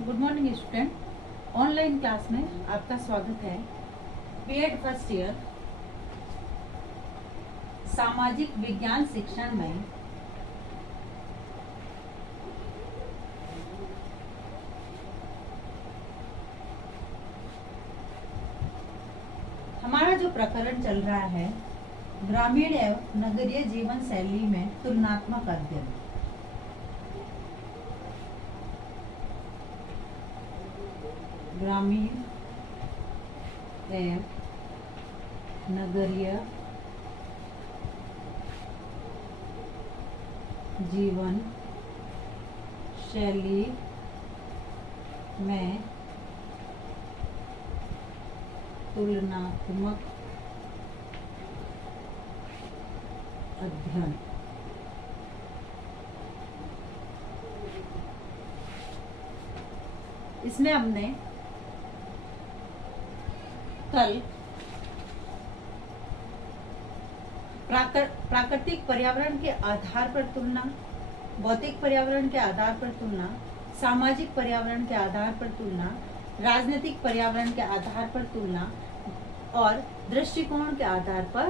Good morning student. Online class में आपका स्वागत है। बीएड फर्स्ट ईयर सामाजिक विज्ञान शिक्षण में हमारा जो प्रकरण चल रहा है ग्रामीण एवं नगरीय जीवन शैली में तुलनात्मक अध्ययन। ग्रामीण एवं नगरीय जीवन शैली में तुलनात्मक अध्ययन। इसमें हमने कल प्राकृतिक पर्यावरण के आधार पर तुलना, भौतिक पर्यावरण के आधार पर तुलना, सामाजिक पर्यावरण के आधार पर तुलना, राजनीतिक पर्यावरण के आधार पर तुलना और दृष्टिकोण के आधार पर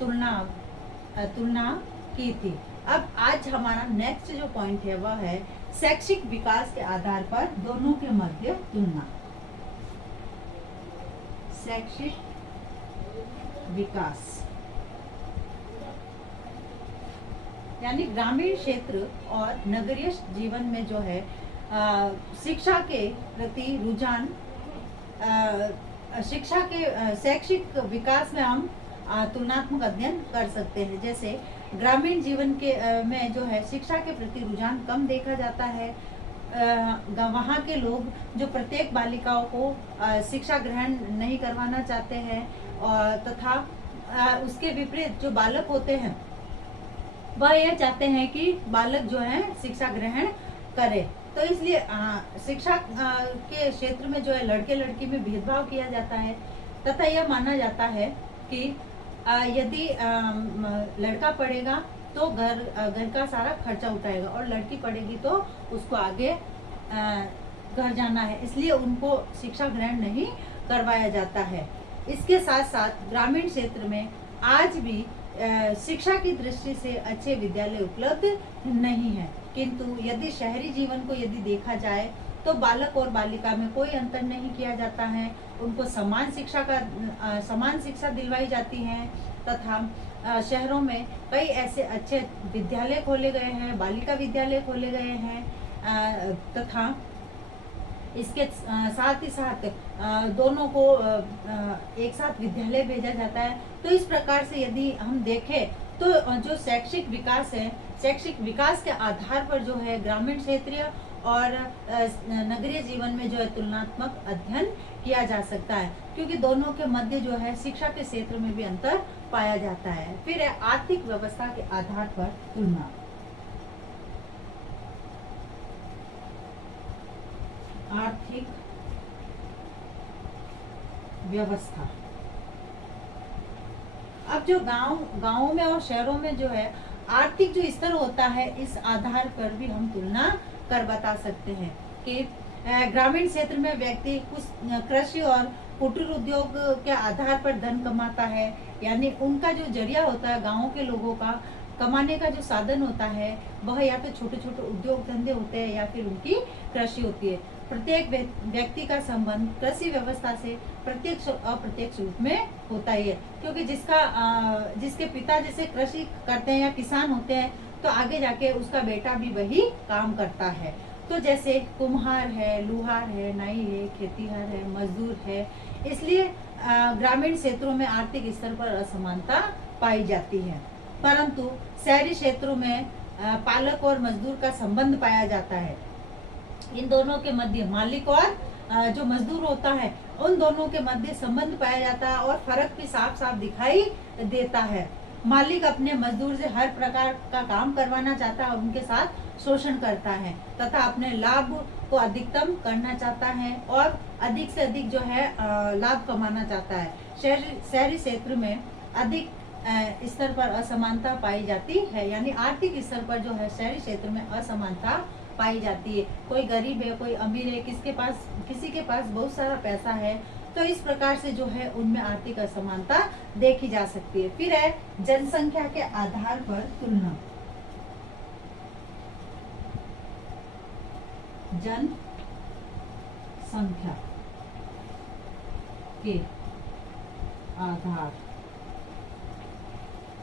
तुलना की थी। अब आज हमारा नेक्स्ट जो पॉइंट है वह है शैक्षिक विकास के आधार पर दोनों के मध्य तुलना। शैक्षिक विकास यानी ग्रामीण क्षेत्र और नगरीय जीवन में जो है शिक्षा के प्रति रुझान, शिक्षा के शैक्षिक विकास में हम तुलनात्मक अध्ययन कर सकते हैं। जैसे ग्रामीण जीवन के में जो है शिक्षा के प्रति रुझान कम देखा जाता है। वहाँ के लोग जो प्रत्येक बालिकाओं को शिक्षा ग्रहण नहीं करवाना चाहते हैं और तथा उसके विपरीत जो बालक होते हैं वह यह चाहते हैं कि बालक जो है शिक्षा ग्रहण करे। तो इसलिए शिक्षा के क्षेत्र में जो है लड़के लड़की में भेदभाव किया जाता है तथा यह माना जाता है कि यदि लड़का पढ़ेगा तो घर का सारा खर्चा उठाएगा और लड़की पढ़ेगी तो उसको आगे घर जाना है, इसलिए उनको शिक्षा ग्रहण नहीं करवाया जाता है। इसके साथ साथ ग्रामीण क्षेत्र में आज भी शिक्षा की दृष्टि से अच्छे विद्यालय उपलब्ध नहीं है, किंतु यदि शहरी जीवन को यदि देखा जाए तो बालक और बालिका में कोई अंतर नहीं किया जाता है। उनको समान शिक्षा दिलवाई जाती है तथा शहरों में कई ऐसे अच्छे विद्यालय खोले गए हैं, बालिका विद्यालय खोले गए हैं तथा इसके साथ ही साथ दोनों को एक साथ विद्यालय भेजा जाता है। तो इस प्रकार से यदि हम देखें तो जो शैक्षिक विकास है, शैक्षिक विकास के आधार पर जो है ग्रामीण क्षेत्रीय और नगरीय जीवन में जो है तुलनात्मक अध्ययन किया जा सकता है, क्योंकि दोनों के मध्य जो है शिक्षा के क्षेत्र में भी अंतर पाया जाता है। फिर है आर्थिक व्यवस्था के आधार पर तुलना। आर्थिक व्यवस्था। अब जो गांवों में और शहरों में जो है आर्थिक जो स्तर होता है, इस आधार पर भी हम तुलना कर बता सकते हैं कि ग्रामीण क्षेत्र में व्यक्ति कुछ कृषि और कुटीर उद्योग के आधार पर धन कमाता है, यानी उनका जो जरिया होता है गांवों के लोगों का कमाने का जो साधन होता है वह या तो छोटे छोटे उद्योग धंधे होते हैं या फिर उनकी कृषि होती है। प्रत्येक व्यक्ति का संबंध कृषि व्यवस्था से प्रत्यक्ष और अप्रत्यक्ष रूप में होता ही है, क्योंकि जिसके पिता जैसे कृषि करते हैं या किसान होते हैं तो आगे जाके उसका बेटा भी वही काम करता है। तो जैसे कुम्हार है, लुहार है, नाई है, खेतीहर है, मजदूर है। इसलिए ग्रामीण क्षेत्रों में आर्थिक स्तर पर असमानता पाई जाती है, परंतु शहरी क्षेत्रों में पालक और मजदूर का संबंध पाया जाता है। इन दोनों के मध्य मालिक और जो मजदूर होता है उन दोनों के मध्य संबंध पाया जाता है और फर्क भी साफ साफ दिखाई देता है। मालिक अपने मजदूर से हर प्रकार का काम करवाना चाहता है, उनके साथ शोषण करता है तथा अपने लाभ को अधिकतम करना चाहता है और अधिक से अधिक जो है लाभ कमाना चाहता है। शहरी क्षेत्र में अधिक स्तर पर असमानता पाई जाती है, यानी आर्थिक स्तर पर जो है शहरी क्षेत्र में असमानता पाई जाती है। कोई गरीब है, कोई अमीर है, किसी के पास बहुत सारा पैसा है, तो इस प्रकार से जो है उनमें आर्थिक असमानता देखी जा सकती है। फिर है जनसंख्या के आधार पर तुलना। जनसंख्या के आधार,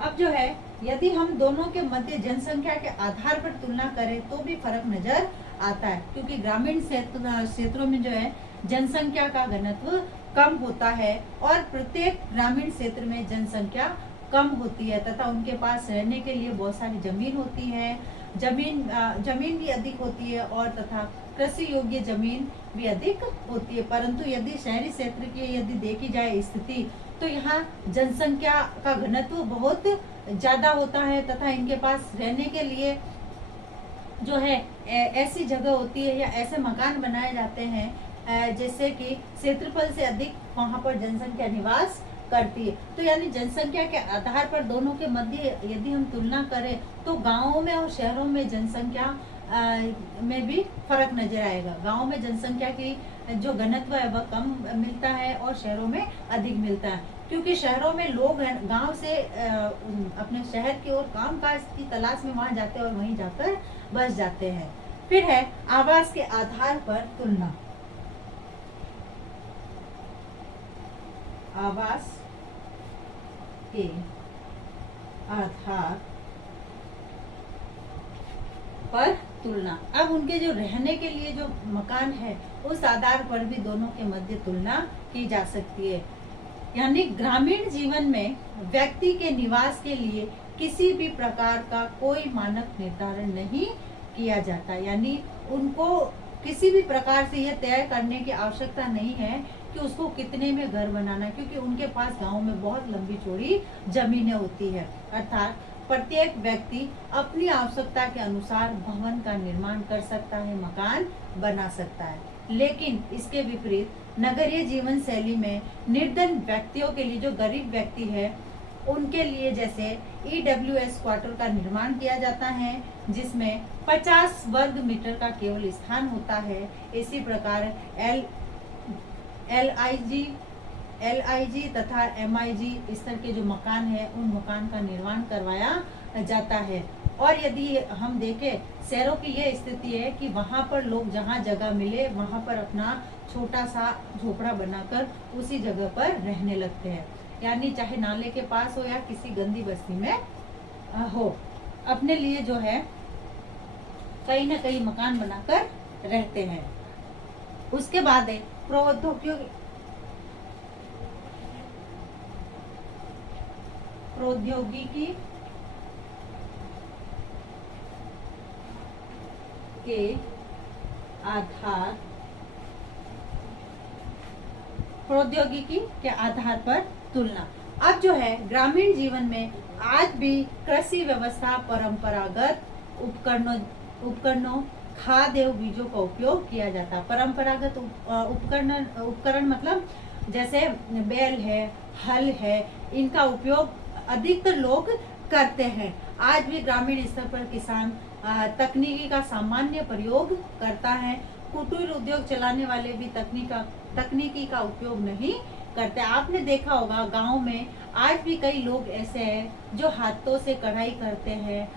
अब जो है यदि हम दोनों के मध्य जनसंख्या के आधार पर तुलना करें तो भी फर्क नजर आता है, क्योंकि ग्रामीण क्षेत्रों में जो है जनसंख्या का घनत्व कम होता है और प्रत्येक ग्रामीण क्षेत्र में जनसंख्या कम होती है तथा उनके पास रहने के लिए बहुत सारी जमीन होती है, जमीन भी अधिक होती है और तथा कृषि योग्य जमीन भी अधिक होती है। परंतु यदि शहरी क्षेत्र की यदि देखी जाए स्थिति, तो यहाँ जनसंख्या का घनत्व बहुत ज्यादा होता है तथा इनके पास रहने के लिए जो है ऐसी जगह होती है या ऐसे मकान बनाए जाते हैं जैसे कि क्षेत्रफल से अधिक वहां पर जनसंख्या निवास करती है। तो यानी जनसंख्या के आधार पर दोनों के मध्य यदि हम तुलना करें तो गांवों में और शहरों में जनसंख्या में भी फर्क नजर आएगा। गांवों में जनसंख्या की जो घनत्व है वह कम मिलता है और शहरों में अधिक मिलता है, क्योंकि शहरों में लोग गांव से अपने शहर की ओर कामकाज की तलाश में वहां जाते हैं और वहीं जाकर बस जाते हैं। फिर है आवास के आधार पर तुलना। आवास के आधार पर तुलना, अब उनके जो रहने के लिए जो मकान है उस आधार पर भी दोनों के मध्य तुलना की जा सकती है। यानी ग्रामीण जीवन में व्यक्ति के निवास के लिए किसी भी प्रकार का कोई मानक निर्धारण नहीं किया जाता, यानी उनको किसी भी प्रकार से यह तय करने की आवश्यकता नहीं है कि उसको कितने में घर बनाना, क्योंकि उनके पास गांव में बहुत लंबी चौड़ी जमीनें होती है। अर्थात प्रत्येक व्यक्ति अपनी आवश्यकता के अनुसार भवन का निर्माण कर सकता है, मकान बना सकता है। लेकिन इसके विपरीत नगरीय जीवन शैली में निर्धन व्यक्तियों के लिए, जो गरीब व्यक्ति है उनके लिए जैसे EWS क्वार्टर का निर्माण किया जाता है जिसमें 50 वर्ग मीटर का केवल स्थान होता है। इसी प्रकार LIG तथा MIG स्तर के जो मकान है उन मकान का निर्माण करवाया जाता है। और यदि हम देखें शहरों की यह स्थिति है कि वहां पर लोग जहां जगह मिले वहां पर अपना छोटा सा झोपड़ा बनाकर उसी जगह पर रहने लगते हैं, यानी चाहे नाले के पास हो या किसी गंदी बस्ती में हो, अपने लिए जो है कहीं ना कहीं मकान बनाकर रहते हैं। उसके बाद है प्रौद्योगिकी के आधार पर तुलना। अब जो है ग्रामीण जीवन में आज भी कृषि व्यवस्था परंपरागत उपकरणों खाद एवं बीजों का उपयोग किया जाता है। परंपरागत उपकरण मतलब जैसे बैल है, हल है, इनका उपयोग अधिकतर लोग करते हैं। आज भी ग्रामीण स्तर पर किसान तकनीकी का सामान्य प्रयोग करता है। कुटीर उद्योग चलाने वाले भी तकनीकी का उपयोग नहीं करते। आपने देखा होगा गांव में आज भी कई लोग ऐसे हैं जो हाथों से कढ़ाई करते हैं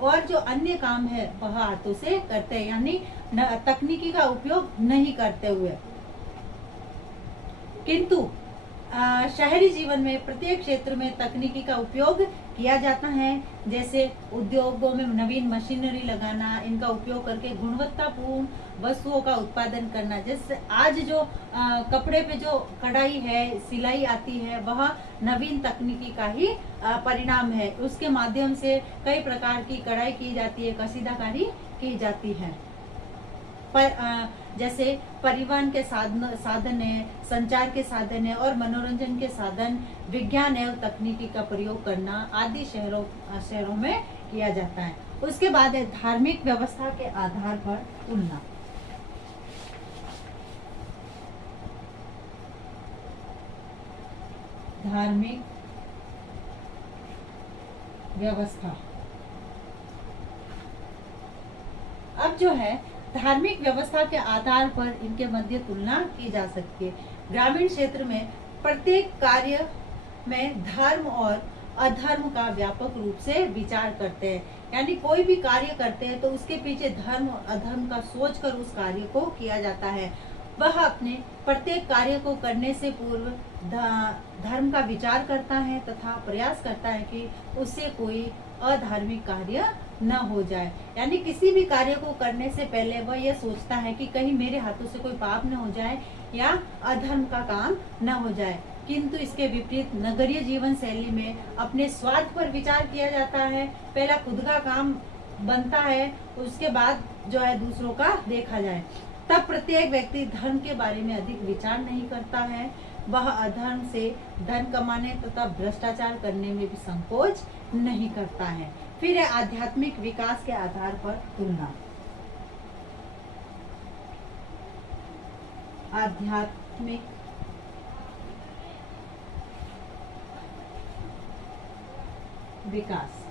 और जो अन्य काम है वह हाथों से करते हैं, यानी तकनीकी का उपयोग नहीं करते हुए। किंतु शहरी जीवन में प्रत्येक क्षेत्र में तकनीकी का उपयोग किया जाता है, जैसे उद्योगों में नवीन मशीनरी लगाना, इनका उपयोग करके गुणवत्तापूर्ण वस्तुओं का उत्पादन करना। जैसे आज जो कपड़े पे जो कढ़ाई है, सिलाई आती है, वह नवीन तकनीकी का ही परिणाम है। उसके माध्यम से कई प्रकार की कढ़ाई की जाती है, कसीदाकारी की जाती है। जैसे परिवहन के साधन है, संचार के साधन है और मनोरंजन के साधन, विज्ञान एवं तकनीकी का प्रयोग करना आदि शहरों में किया जाता है। उसके बाद है धार्मिक व्यवस्था के आधार पर तुलना। धार्मिक व्यवस्था, अब अब जो है धार्मिक व्यवस्था के आधार पर इनके मध्य तुलना की जा सकती है। ग्रामीण क्षेत्र में प्रत्येक कार्य में धर्म और अधर्म का व्यापक रूप से विचार करते हैं, यानी कोई भी कार्य करते हैं तो उसके पीछे धर्म और अधर्म का सोचकर उस कार्य को किया जाता है। वह अपने प्रत्येक कार्य को करने से पूर्व धर्म का विचार करता है तथा प्रयास करता है कि उससे कोई अधार्मिक कार्य न हो जाए, यानी किसी भी कार्य को करने से पहले वह यह सोचता है कि कहीं मेरे हाथों से कोई पाप न हो जाए या अधर्म का काम न हो जाए। किंतु इसके विपरीत नगरीय जीवन शैली में अपने स्वार्थ पर विचार किया जाता है। पहला खुद का काम बनता है, उसके बाद जो है दूसरों का देखा जाए। तब प्रत्येक व्यक्ति धर्म के बारे में अधिक विचार नहीं करता है। वह अधर्म से धन कमाने तथा भ्रष्टाचार करने में भी संकोच नहीं करता है। फिर है आध्यात्मिक विकास के आधार पर तुलना। आध्यात्मिक विकास,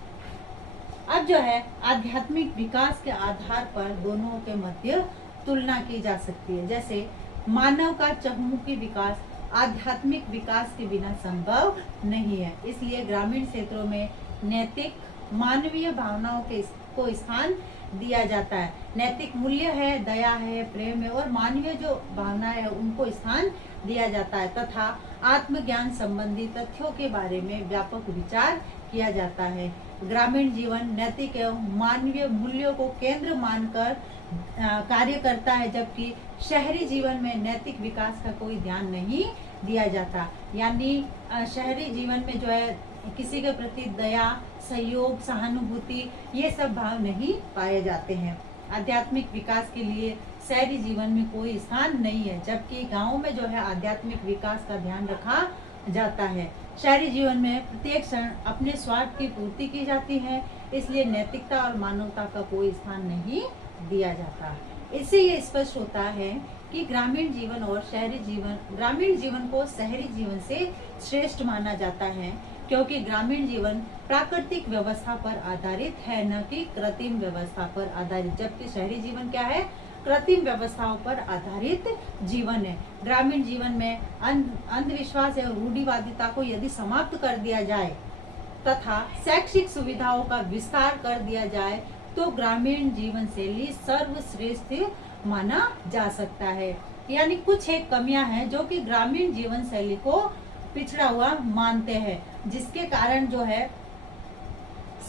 अब जो है आध्यात्मिक विकास के आधार पर दोनों के मध्य तुलना की जा सकती है। जैसे मानव का चहुमुखी विकास आध्यात्मिक विकास के बिना संभव नहीं है, इसलिए ग्रामीण क्षेत्रों में नैतिक मानवीय भावनाओं को स्थान दिया जाता है। नैतिक मूल्य है, दया है, प्रेम है और मानवीय जो भावनाएं है उनको स्थान दिया जाता है तथा आत्मज्ञान संबंधी तथ्यों के बारे में व्यापक विचार किया जाता है। ग्रामीण जीवन नैतिक एवं मानवीय मूल्यों को केंद्र मानकर कार्य करता है, जबकि शहरी जीवन में नैतिक विकास का कोई ध्यान नहीं दिया जाता। यानी शहरी जीवन में जो है किसी के प्रति दया, सहयोग, सहानुभूति ये सब भाव नहीं पाए जाते हैं। आध्यात्मिक विकास के लिए शहरी जीवन में कोई स्थान नहीं है, जबकि गाँव में जो है आध्यात्मिक विकास का ध्यान रखा जाता है। शहरी जीवन में प्रत्येक क्षण अपने स्वार्थ की पूर्ति की जाती है, इसलिए नैतिकता और मानवता का कोई स्थान नहीं दिया जाता। इससे ये स्पष्ट होता है कि ग्रामीण जीवन और शहरी जीवन, ग्रामीण जीवन को शहरी जीवन से श्रेष्ठ माना जाता है, क्योंकि ग्रामीण जीवन प्राकृतिक व्यवस्था पर आधारित है, न कि कृत्रिम व्यवस्था पर आधारित, जबकि शहरी जीवन क्या है, कृत्रिम व्यवस्थाओं पर आधारित जीवन है। ग्रामीण जीवन में अंधविश्वास एवं रूढ़िवादिता को यदि समाप्त कर दिया जाए तथा शैक्षिक सुविधाओं का विस्तार कर दिया जाए तो ग्रामीण जीवन शैली सर्वश्रेष्ठ माना जा सकता है। यानी कुछ एक कमियां हैं जो कि ग्रामीण जीवन शैली को पिछड़ा हुआ मानते हैं, जिसके कारण जो है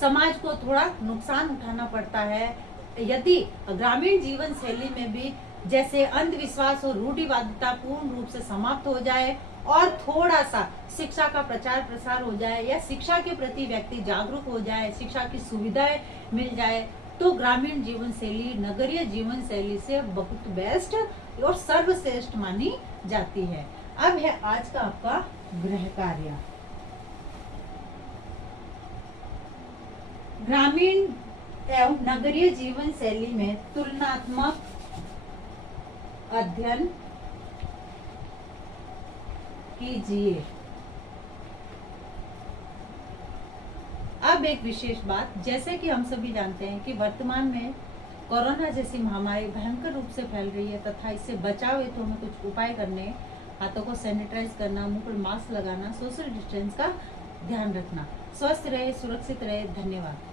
समाज को थोड़ा नुकसान उठाना पड़ता है। यदि ग्रामीण जीवन शैली में भी जैसे अंधविश्वास और रूढ़िवादिता पूर्ण रूप से समाप्त हो जाए और थोड़ा सा शिक्षा का प्रचार प्रसार हो जाए या शिक्षा के प्रति व्यक्ति जागरूक हो जाए, शिक्षा की सुविधाएं मिल जाए, तो ग्रामीण जीवन शैली नगरीय जीवन शैली से बहुत बेस्ट और सर्वश्रेष्ठ मानी जाती है। अब है आज का आपका गृह कार्य। ग्रामीण एवं नगरीय जीवन शैली में तुलनात्मक अध्ययन कीजिए। अब एक विशेष बात, जैसे कि हम सभी जानते हैं कि वर्तमान में कोरोना जैसी महामारी भयंकर रूप से फैल रही है तथा इससे बचाव हेतु हमें कुछ उपाय करने, हाथों को सैनिटाइज करना, मुंह पर मास्क लगाना, सोशल डिस्टेंस का ध्यान रखना। स्वस्थ रहे, सुरक्षित रहे। धन्यवाद।